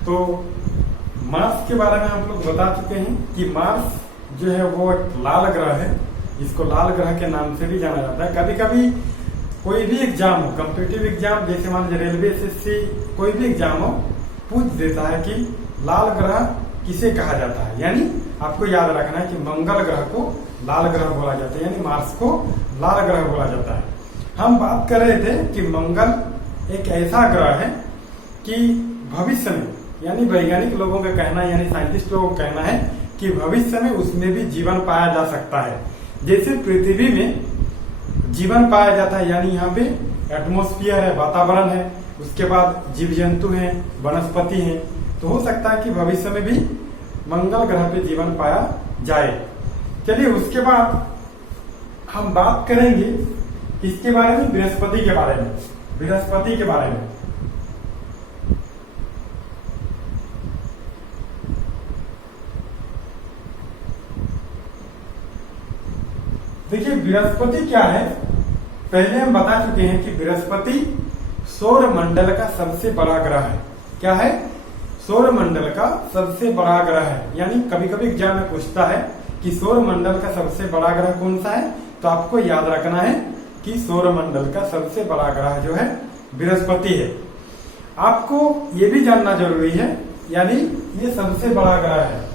तो मार्स के बारे में हम लोग बता चुके हैं कि मार्स जो है वो एक लाल ग्रह है। इसको लाल ग्रह के नाम से भी जाना जाता है। कभी कभी कोई भी एग्जाम हो, कॉम्पिटिटिव एग्जाम, जैसे मान लीजिए रेलवे, एसएससी, कोई भी एग्जाम हो, पूछ देता है कि लाल ग्रह किसे कहा जाता है। यानी आपको याद रखना है कि मंगल ग्रह को लाल ग्रह बोला जाता है, यानी मार्स को लाल ग्रह बोला जाता है। हम बात कर रहे थे कि मंगल एक ऐसा ग्रह है कि भविष्य में, यानी वैज्ञानिक लोगों का कहना है, यानी साइंटिस्ट लोगों का कहना है कि भविष्य में उसमें भी जीवन पाया जा सकता है। जैसे पृथ्वी में जीवन पाया जाता है, यानी यहाँ पे एटमॉस्फेयर है, वातावरण है, उसके बाद जीव जंतु हैं, वनस्पति हैं, तो हो सकता है कि भविष्य में भी मंगल ग्रह पे जीवन पाया जाए। चलिए उसके बाद हम बात करेंगे किसके बारे में, बृहस्पति के बारे में। बृहस्पति के बारे में देखिए, बृहस्पति क्या है, पहले हम बता चुके हैं कि बृहस्पति सौर मंडल का सबसे बड़ा ग्रह है। क्या है? सौर मंडल का सबसे बड़ा ग्रह है। यानी कभी कभी एग्जाम में पूछता है कि सौर मंडल का सबसे बड़ा ग्रह कौन सा है, तो आपको याद रखना है कि सौर मंडल का सबसे बड़ा ग्रह जो है बृहस्पति है। आपको ये भी जानना जरूरी है, यानी ये सबसे बड़ा ग्रह है,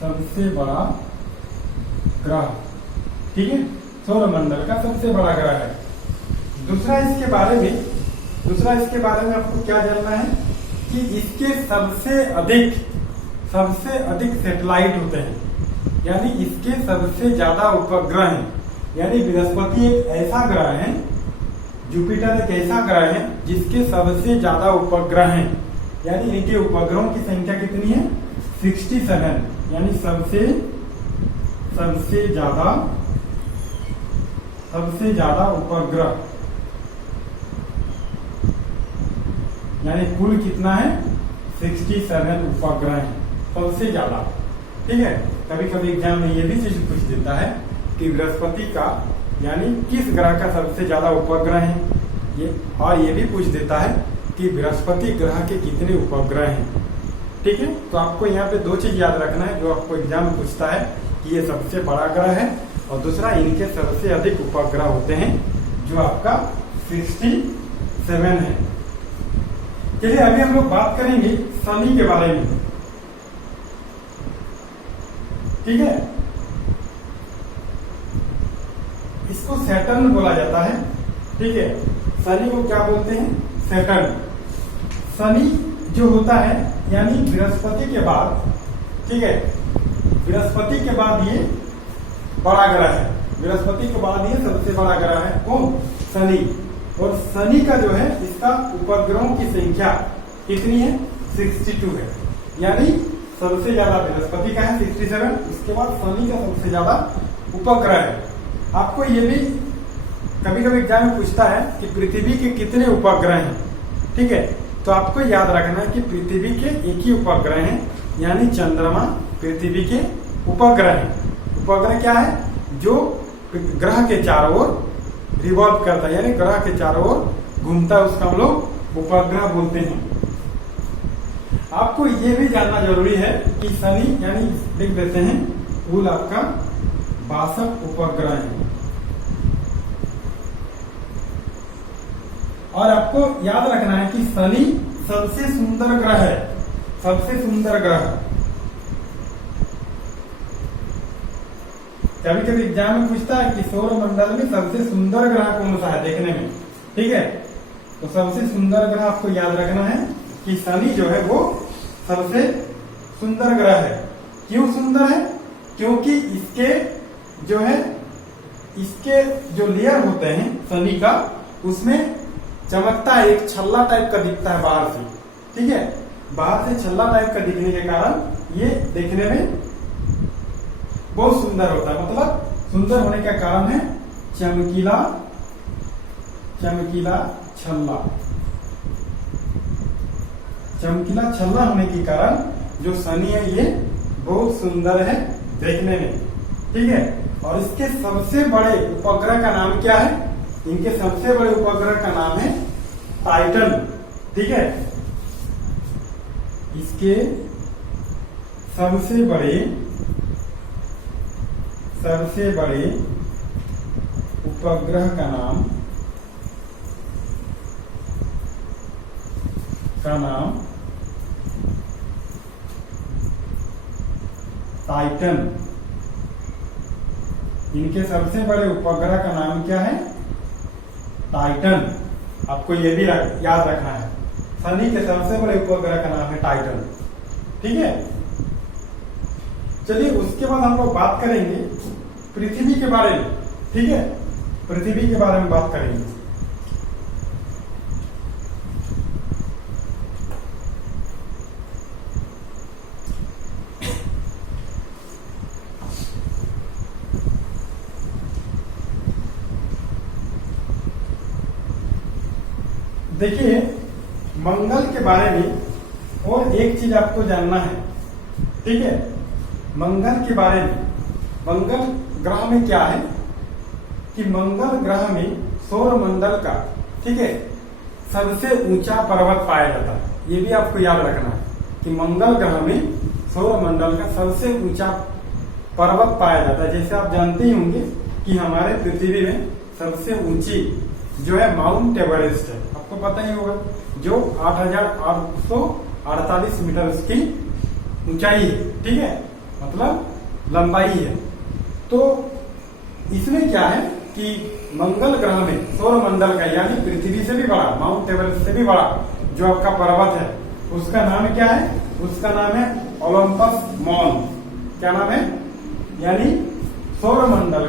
सबसे बड़ा ग्रह, ठीक है, सौर मंडल का सबसे बड़ा ग्रह है। दूसरा इसके बारे में आपको क्या जानना है कि इसके सबसे अधिक सैटेलाइट होते हैं, यानी इसके सबसे ज्यादा उपग्रह हैं। यानी बृहस्पति एक ऐसा ग्रह है, जुपिटर एक ऐसा ग्रह है जिसके सबसे ज्यादा उपग्रह हैं। यानी इनके उपग्रहों की संख्या कितनी है? 67। यानी सबसे ज्यादा उपग्रह, यानी कुल कितना है? 67 उपग्रह है, सबसे ज्यादा। ठीक है, कभी कभी एग्जाम में ये भी चीज पूछ देता है कि बृहस्पति का, यानी किस ग्रह का सबसे ज्यादा उपग्रह है ये, और ये भी पूछ देता है कि बृहस्पति ग्रह के कितने उपग्रह हैं। ठीक है, तो आपको यहाँ पे दो चीज याद रखना है जो आपको एग्जाम में पूछता है कि ये सबसे बड़ा ग्रह है, और दूसरा इनके सबसे अधिक उपग्रह होते हैं जो आपका 67 है। चलिए अभी हम लोग बात करेंगे शनि के बारे में। ठीक है, इसको सैटर्न बोला जाता है। ठीक है, शनि को क्या बोलते हैं? सैटर्न। शनि जो होता है, यानी बृहस्पति के बाद, ठीक है, बृहस्पति के बाद ये बड़ा ग्रह है। बृहस्पति के बाद ये सबसे बड़ा ग्रह है कौन? शनि। और शनि का जो है, इसका उपग्रहों की संख्या कितनी है? 62 है। यानी सबसे ज्यादा बृहस्पति का है 67, उसके बाद शनि का सबसे ज्यादा उपग्रह है। आपको ये भी कभी कभी एग्जाम में पूछता है कि पृथ्वी के कितने उपग्रह हैं। ठीक है, तो आपको याद रखना है कि पृथ्वी के एक ही उपग्रह हैं, यानी चंद्रमा पृथ्वी के उपग्रह हैं। उपग्रह क्या है? जो ग्रह के चारों ओर रिवॉल्व करता है, यानी ग्रह के चारों ओर घूमता है, उसका हम लोग उपग्रह बोलते हैं। आपको ये भी जानना जरूरी है कि शनि, यानी लिख देते हैं, कुल आपका 62 उपग्रह है। और आपको याद रखना है कि शनि सबसे सुंदर ग्रह है, सबसे सुंदर ग्रह। कभी कभी एग्जाम में पूछता है कि सौर मंडल में सबसे सुंदर ग्रह कौन सा है देखने में। ठीक है, तो सबसे सुंदर ग्रह आपको याद रखना है कि शनि जो है वो सबसे सुंदर ग्रह है। क्यों सुंदर है? क्योंकि इसके जो है, इसके जो लेयर होते हैं शनि का, उसमें चमकता है, एक छल्ला टाइप का दिखता है बाहर से। ठीक है, बाहर से छल्ला टाइप का दिखने के कारण ये देखने में बहुत सुंदर होता है। मतलब सुंदर होने का कारण है चमकीला छल्ला। चमकीला छल्ला होने के कारण जो शनि है ये बहुत सुंदर है देखने में। ठीक है, और इसके सबसे बड़े उपग्रह का नाम क्या है? इनके सबसे बड़े उपग्रह का नाम है टाइटन, ठीक है, इसके सबसे बड़े उपग्रह का नाम टाइटन। इनके सबसे बड़े उपग्रह का नाम क्या है? टाइटन। आपको ये भी याद रखना है, शनि के सबसे बड़े उपग्रह का नाम है टाइटन, ठीक है। चलिए उसके बाद हम लोग बात करेंगे पृथ्वी के बारे में, ठीक है, पृथ्वी के बारे में बात करेंगे। देखिए मंगल के बारे में और एक चीज आपको जानना है, ठीक है। मंगल के बारे में, मंगल ग्रह में क्या है कि मंगल ग्रह में सौर मंडल का, ठीक है, सबसे ऊंचा पर्वत पाया जाता है। ये भी आपको याद रखना है कि मंगल ग्रह में सौर मंडल का सबसे ऊंचा पर्वत पाया जाता है। जैसे आप जानते ही होंगे कि हमारे पृथ्वी में सबसे ऊंची जो है माउंट एवरेस्ट है, आपको पता ही होगा, जो 8,848 मीटर उसकी ऊंचाई है, ठीक है, मतलब लंबाई है। तो इसमें क्या है कि मंगल ग्रह में सौर मंडल का यानी पृथ्वी से भी बड़ा, माउंट एवरेस्ट से भी बड़ा जो आपका पर्वत है उसका नाम क्या है? उसका नाम है ओलंपस मॉन्स। क्या नाम है? यानी सौर मंडल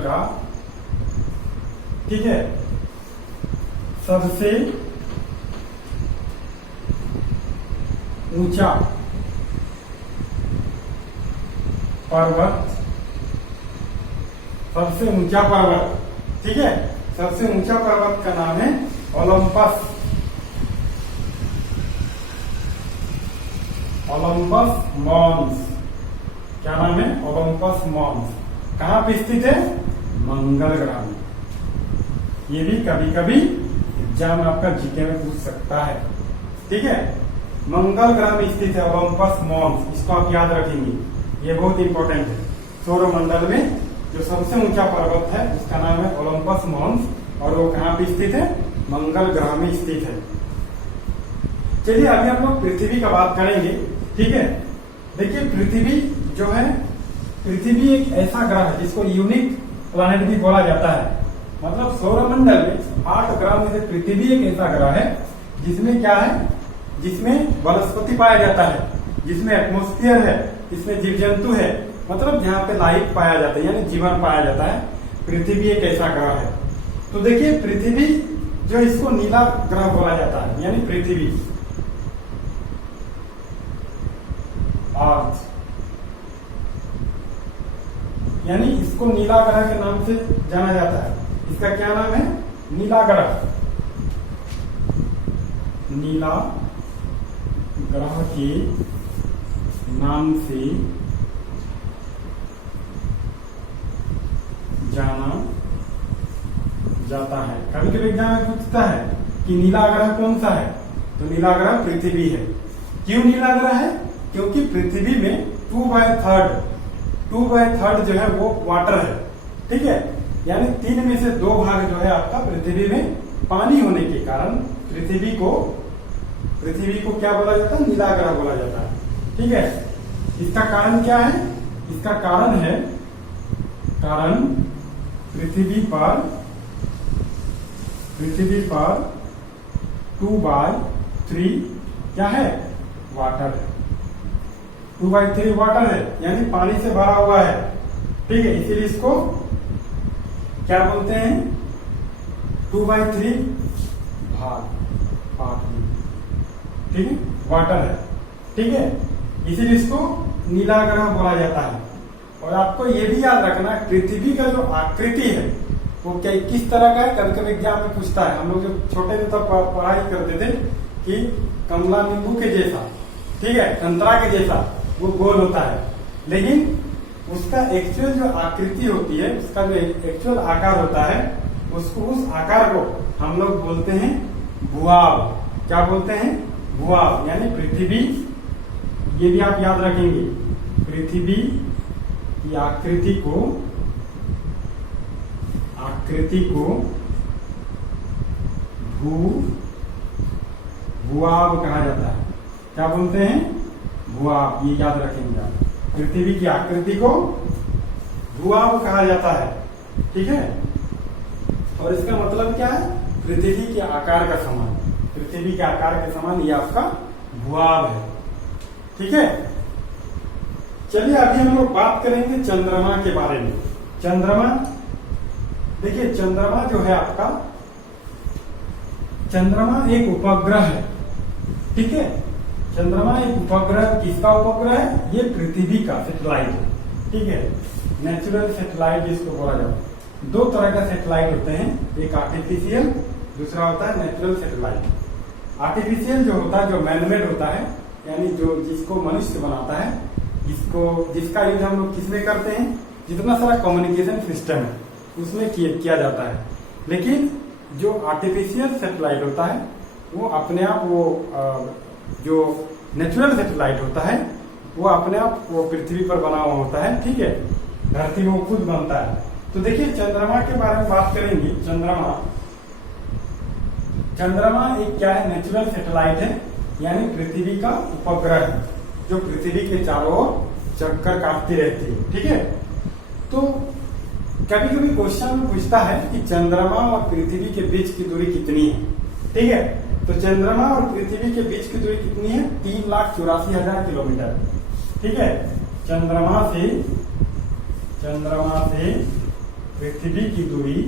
का ठीक है सबसे ऊंचा पर्वत, ठीक है, सबसे ऊंचा पर्वत का नाम है ओलंपस मॉन्स। क्या नाम है? Olympus Mons. कहां पे स्थित है? मंगल ग्रह में। ये भी कभी कभी एग्जाम आपका जीके में पूछ सकता है, ठीक है। मंगल ग्रह में स्थित है ओलंपस मॉन्स, इसको आप याद रखेंगे, ये बहुत इंपॉर्टेंट है। सौर मंडल में जो सबसे ऊंचा पर्वत है उसका नाम है ओलंपस मॉन्स और वो कहां पे स्थित है? मंगल ग्रह में स्थित है। चलिए अभी हम लोग पृथ्वी का बात करेंगे, ठीक है। देखिए पृथ्वी जो है, पृथ्वी एक ऐसा ग्रह है जिसको यूनिक प्लैनेट भी बोला जाता है। मतलब सौरमंडल में 8 ग्रह में से पृथ्वी एक ऐसा ग्रह है जिसमें क्या है? जिसमें वनस्पति पाया जाता है, जिसमें एटमॉस्फेयर है, जिसमें जीव जंतु है, मतलब जहाँ पे लाइफ पाया जाता है यानी जीवन पाया जाता है। पृथ्वी एक ऐसा ग्रह है। तो देखिए पृथ्वी जो इसको नीला ग्रह बोला जाता है, यानी पृथ्वी, अर्थ, यानी इसको नीला ग्रह के नाम से जाना जाता है। इसका क्या नाम है? नीला ग्रह। नीला ग्रह के नाम से जाना जाता है। कभी कभी एग्जाम में पूछता है कि नीला ग्रह कौन सा है, तो नीला ग्रह पृथ्वी है। क्यों नीला ग्रह है? क्योंकि पृथ्वी में 2/3 जो है वो वाटर है, ठीक है, यानी 3 में से 2 भाग जो है आपका पृथ्वी में पानी होने के कारण पृथ्वी को क्या बोला जाता है? नीला ग्रह बोला जाता है, ठीक है। इसका कारण क्या है? इसका कारण है पृथ्वी पर 2/3 क्या है? वाटर है। 2/3 वाटर है यानी पानी से भरा हुआ है, ठीक है। इसीलिए इसको क्या बोलते हैं? 2/3 भाग, ठीक है, वाटर है, ठीक है। इसीलिए इसको नीला ग्रह बोला जाता है। और आपको ये भी याद रखना पृथ्वी का जो आकृति है वो क्या किस तरह का है? कभी कभी एग्जाम में पूछता है। हम लोग जब छोटे थे तब पढ़ाई करते थे कि कमला नींबू के जैसा, ठीक है, संतरा के जैसा वो गोल होता है, लेकिन उसका एक्चुअल जो आकृति होती है, उसका जो एक्चुअल आकार होता है, उसको उस आकार को हम लोग बोलते हैं भूआब। क्या बोलते हैं? भूआब। यानी पृथ्वी, ये भी आप याद रखेंगे, पृथ्वी की आकृति को भूआब कहा जाता है। क्या बोलते हैं? भूआब। ये याद रखेंगे आप, पृथ्वी की आकृति को भूआब कहा जाता है। ठीक है, और इसका मतलब क्या है? पृथ्वी के आकार का समान, पृथ्वी के आकार के समान ये आपका भूआब है। ठीक है, चलिए अभी हम लोग बात करेंगे चंद्रमा के बारे में। चंद्रमा, देखिए चंद्रमा जो है आपका, चंद्रमा एक उपग्रह है। ठीक है, चंद्रमा एक उपग्रह, किसका उपग्रह है? ये पृथ्वी का सैटेलाइट है। ठीक है, नेचुरल सैटेलाइट जिसको बोला जाता है। दो तरह का सैटेलाइट होते हैं, एक आर्टिफिशियल, दूसरा होता है नेचुरल सैटेलाइट। आर्टिफिशियल जो होता है, जो मैनमेड होता है, यानी जो जिसको मनुष्य बनाता है, जिसका यूज हम लोग किसमें करते हैं? जितना सारा कम्युनिकेशन सिस्टम है उसमें किया जाता है। लेकिन जो आर्टिफिशियल सैटेलाइट होता है वो अपने आप, वो जो नेचुरल सैटेलाइट होता है वो अपने आप वो पृथ्वी पर बना हुआ होता है। ठीक है, धरती में वो खुद बनता है। तो देखिए चंद्रमा के बारे में बात करेंगे। चंद्रमा एक क्या है? नेचुरल सैटेलाइट है, यानी पृथ्वी का उपग्रह है, जो पृथ्वी के चारों ओर चक्कर काटती रहती है। ठीक है, तो कभी कभी क्वेश्चन में पूछता है कि चंद्रमा और पृथ्वी के बीच की दूरी कितनी है। ठीक है, तो चंद्रमा और पृथ्वी के बीच की दूरी कितनी है? 3,84,000 किलोमीटर। ठीक है, चंद्रमा से पृथ्वी की दूरी,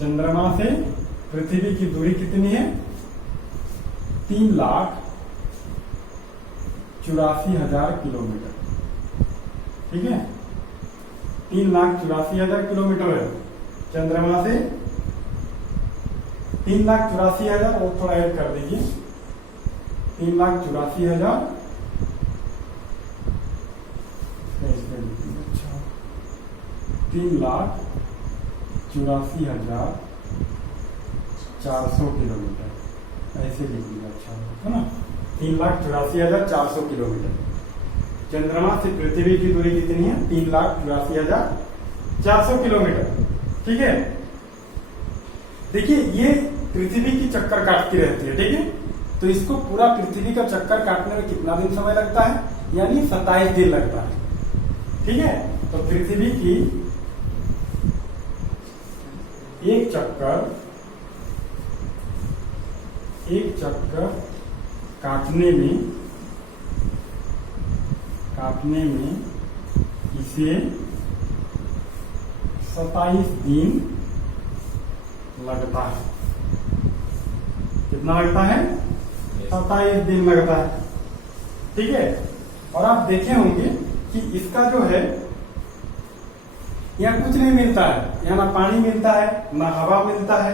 चंद्रमा से पृथ्वी की दूरी कितनी है? 3,84,000 किलोमीटर। ठीक है, 3,84,000 किलोमीटर है चंद्रमा से। 3,84,000 और थोड़ा ऐड कर दीजिए, 3,84,000 3,84,400 किलोमीटर, ऐसे लिखिएगा। अच्छा है ना, 3,84,400 किलोमीटर। चंद्रमा से पृथ्वी की दूरी कितनी है? 3,84,400 किलोमीटर। ठीक है, देखिए ये पृथ्वी की चक्कर काटती रहती है। ठीक है, तो इसको पूरा पृथ्वी का चक्कर काटने में कितना दिन समय लगता है? यानी 27 दिन लगता है। ठीक है, तो पृथ्वी की एक चक्कर काटने में इसे 27 दिन लगता है। कितना लगता है? 27 दिन लगता है। ठीक है, और आप देखे होंगे कि इसका जो है, यहाँ कुछ नहीं मिलता है, यहाँ ना पानी मिलता है ना हवा मिलता है।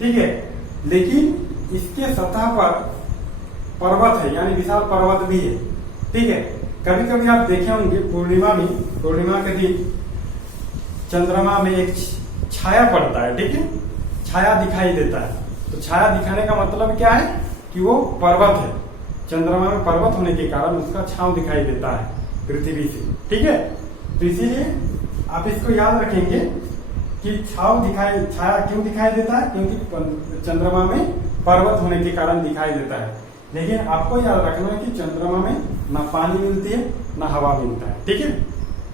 ठीक है, लेकिन इसके सतह पर पर्वत है, यानी विशाल पर्वत भी है। ठीक है, कभी कभी आप देखे होंगे पूर्णिमा के दिन चंद्रमा में एक छाया पड़ता है। ठीक है, छाया दिखाई देता है। तो छाया दिखाने का मतलब क्या है? कि वो पर्वत है। चंद्रमा में पर्वत होने के कारण उसका छांव दिखाई देता है पृथ्वी से। ठीक है, तो इसीलिए आप इसको याद रखेंगे कि छाया क्यों दिखाई देता है? क्योंकि चंद्रमा में पर्वत होने के कारण दिखाई देता है। लेकिन आपको याद रखना है कि चंद्रमा में ना पानी मिलती है ना हवा मिलता है। ठीक है,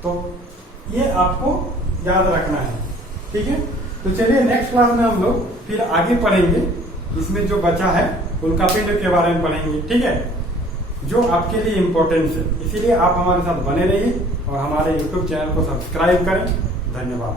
तो ये आपको याद रखना है। ठीक है, तो चलिए नेक्स्ट क्लास में हम लोग फिर आगे पढ़ेंगे। इसमें जो बचा है उल्कापिंड के बारे में पढ़ेंगे। ठीक है, जो आपके लिए इम्पोर्टेंस है। इसीलिए आप हमारे साथ बने रहिए और हमारे YouTube चैनल को सब्सक्राइब करें। धन्यवाद।